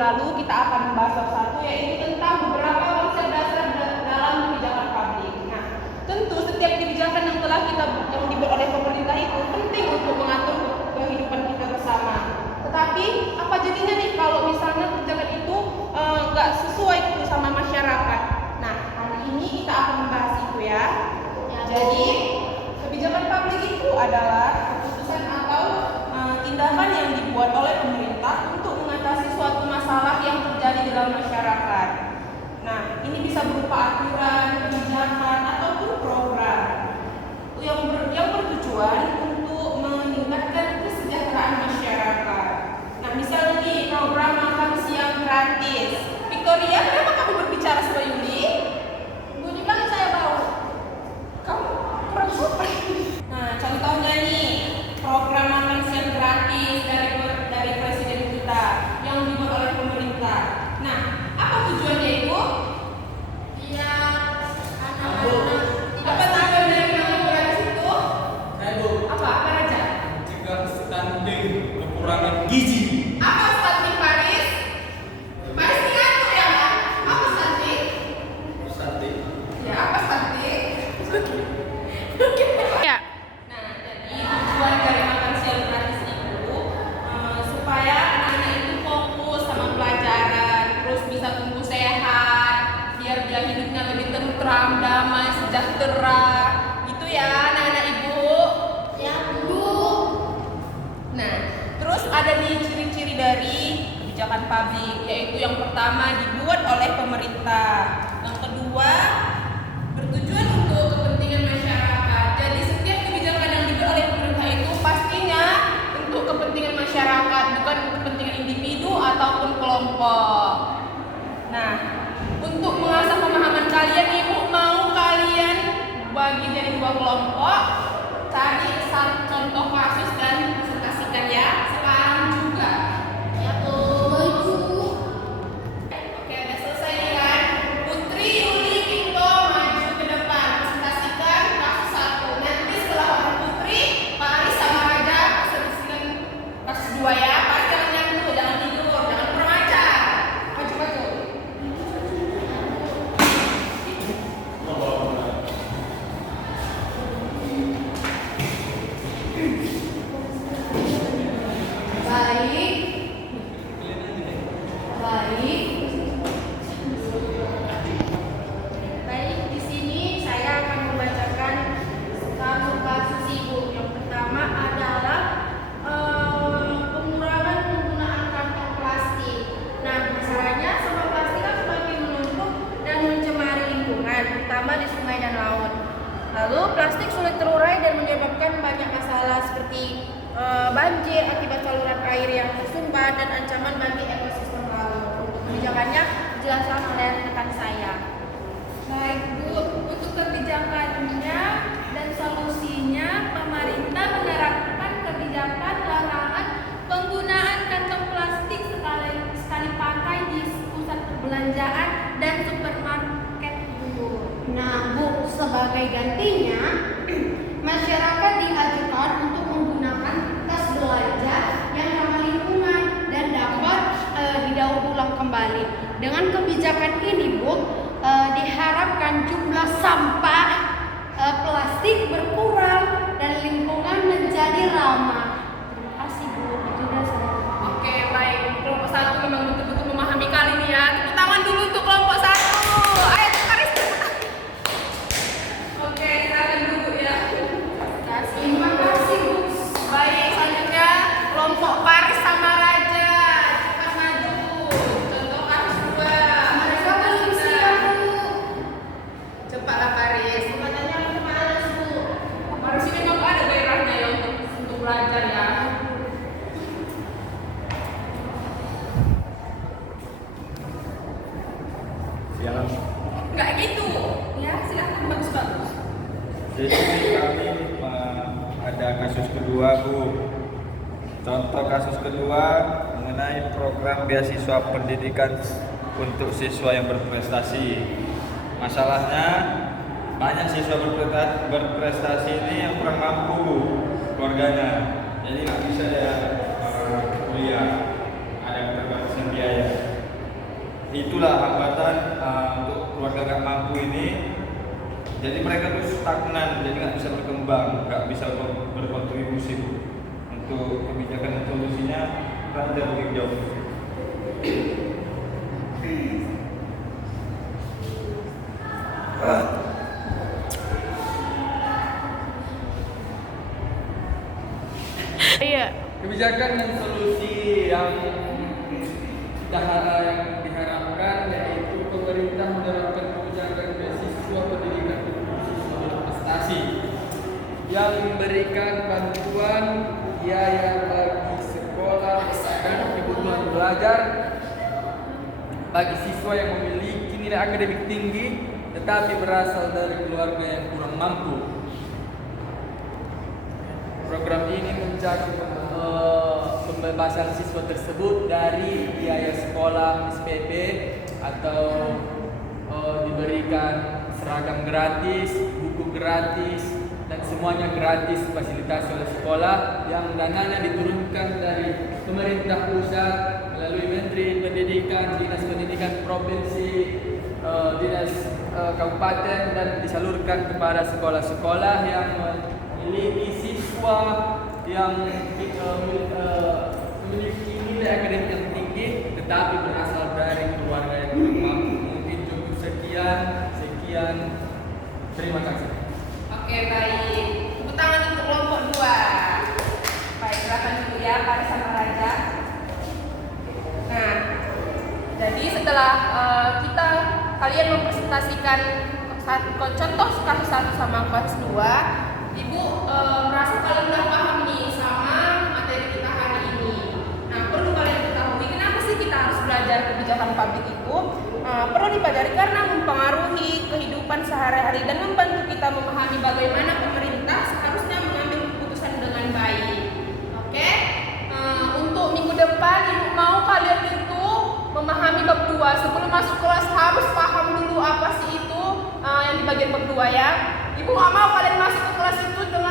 lalu kita akan membahas satu-satu, yaitu tentang beberapa konsep dasar dalam kebijakan publik. Nah, tentu setiap kebijakan yang dibuat oleh pemerintah itu penting untuk mengatur kehidupan kita bersama. Tetapi apa jadinya nih kalau misalnya kebijakan itu nggak sesuai gitu sama masyarakat? Nah, hari ini kita akan membahas itu ya. Jadi kebijakan publik itu adalah keputusan atau tindakan yang dibuat oleh pemerintah untuk mengatasi suatu masalah yang terjadi dalam masyarakat. Nah, ini bisa berupa aturan, kebijakan, ataupun program yang bertujuan untuk meningkatkan kesejahteraan masyarakat. Nah, misalnya nih program makan siang gratis. Victoria, kenapa kamu berbicara sama Yuli? Gue bilang saya bau. Kamu kurang sopan. Nah, contohnya nih program makan siang gratis dari presiden kita yang dibuat oleh pemerintah. Nah, apa tujuannya itu? Apa tujuan dari makan gratis itu? Apa aja? Mencegah stunting, kekurangan gizi. Apa stunting, Paris? Paris ini ngatur ya, Mbak? Apa stunting? Stunting. Ya, apa stunting? Ya. Nah, jadi tujuan dari makan siang gratis itu supaya anak-anak itu fokus sama pelajaran, terus bisa tumbuh sehat, biar dia hidupnya lebih tentram, damai, sejahtera. Gitu ya, anak-anak ibu. Ya, Bu. Nah, terus ada nih ciri-ciri dari kebijakan publik, yaitu yang pertama dibuat oleh pemerintah, yang kedua bertujuan untuk kepentingan masyarakat. Jadi setiap kebijakan yang dibuat oleh pemerintah itu pastinya untuk kepentingan masyarakat, bukan kepentingan individu ataupun kelompok. Nah, untuk mengasah pemahaman kalian, ibu mau kalian bagi jadi dua kelompok, cari satu contoh kasus dan presentasikan ya sekarang juga. Ya, Bu. Oke, udah selesai nih kan? Putri, Yuli, Vito maju ke depan, presentasikan kasus satu. Nanti setelah orang Putri, Pak Aris sama Raja presentasikan kasus dua ya. Pak jangan nyantuk, jangan tidur, jangan kurang ajar. Maju. Baik. Baik, di sini saya akan membacakan kasus Ibu. Yang pertama adalah pengurangan penggunaan kantong plastik. Nah, masalahnya sampah plastik kan semakin menumpuk dan mencemari lingkungan, terutama di sungai dan laut. Lalu plastik sulit terurai dan menyebabkan banyak masalah seperti banjir akibat saluran air yang tersumbat dan ancaman bagi ekosistem laut. Untuk kebijakannya dijelaskan oleh rekan saya. Baik, Bu, untuk kebijakannya dan solusinya, pemerintah menerapkan kebijakan larangan penggunaan kantong plastik sekali pakai di pusat perbelanjaan dan supermarket, Bu. Nah, Bu, sebagai gantinya, masyarakat diajukan untuk menggunakan tas belanja yang ramah lingkungan dan dapat didaur ulang kembali. Dengan kebijakan ini, Bu, diharapkan jumlah sampah plastik berkurang dan lingkungan menjadi ramah. Terima kasih, Bu. Itu sudah saya. Oke, baik. Kelompok satu memang betul-betul memahami kali ini ya. Tepuk tangan dulu untuk kelompok satu. Ayo, Paris. Oke, silakan duduk ya. Terima kasih, Bu. Baik, selanjutnya kelompok Paris sama Raja. Cepat maju. Contoh kasus dua. Mereka belum siap, Bu. Cepatlah Paris. Katanya aku males, Bu. Paris ini memang ada gairahnya ya untuk belajar ya. Siang. Enggak gitu. Ya, silakan bagus-bagus. Jadi kami ada kasus kedua, Bu. Contoh kasus kedua mengenai program beasiswa pendidikan untuk siswa yang berprestasi. Masalahnya banyak siswa berprestasi ini yang kurang mampu keluarganya, jadi nggak bisa ya kuliah, ada keterbatasan biaya. itulah hambatan untuk keluarga gak mampu ini. Jadi mereka tuh stagnan, jadi nggak bisa berkembang, nggak bisa berkontribusi Bu. Untuk kebijakan dan solusinya Raja Bukit Jauh. Iya. Kebijakan dan solusi yang diharapkan yaitu pemerintah menerapkan kebijakan beasiswa pendidikan untuk siswa berprestasi yang memberikan bantuan biaya bagi sekolah dan kebutuhan belajar bagi siswa yang memiliki nilai akademik tinggi tetapi berasal dari keluarga yang kurang mampu. Program ini mencakup pembebasan siswa tersebut dari biaya sekolah SPP atau diberikan seragam gratis, buku gratis, dan semuanya gratis fasilitasi oleh sekolah yang dananya diturunkan dari pemerintah pusat melalui Menteri Pendidikan, Dinas Pendidikan Provinsi, Dinas Kabupaten dan disalurkan kepada sekolah-sekolah yang memiliki siswa yang memiliki nilai akademik yang tinggi tetapi berasal dari keluarga yang kurang mampu. Mungkin cukup sekian. Terima kasih. Oke, baik. Tepuk tangan untuk kelompok 2. Baik, silakan dulu ya Pak sama Raja. Nah, jadi setelah kalian mempresentasikan contoh kasus 1 sama kasus 2, Ibu merasa kalian udah paham nih sama materi kita hari ini. Nah, perlu kalian ketahui kenapa sih kita harus belajar kebijakan publik itu? Perlu dipelajari karena mempengaruhi kehidupan sehari-hari dan membantu kita memahami bagaimana pemerintah seharusnya mengambil keputusan dengan baik. Oke? Untuk minggu depan Ibu mau kalian itu memahami bab 2. Sebelum masuk kelas harus paham dulu apa sih itu yang di bagian bab 2 ya. Ibu nggak mau kalian masuk ke kelas itu dengan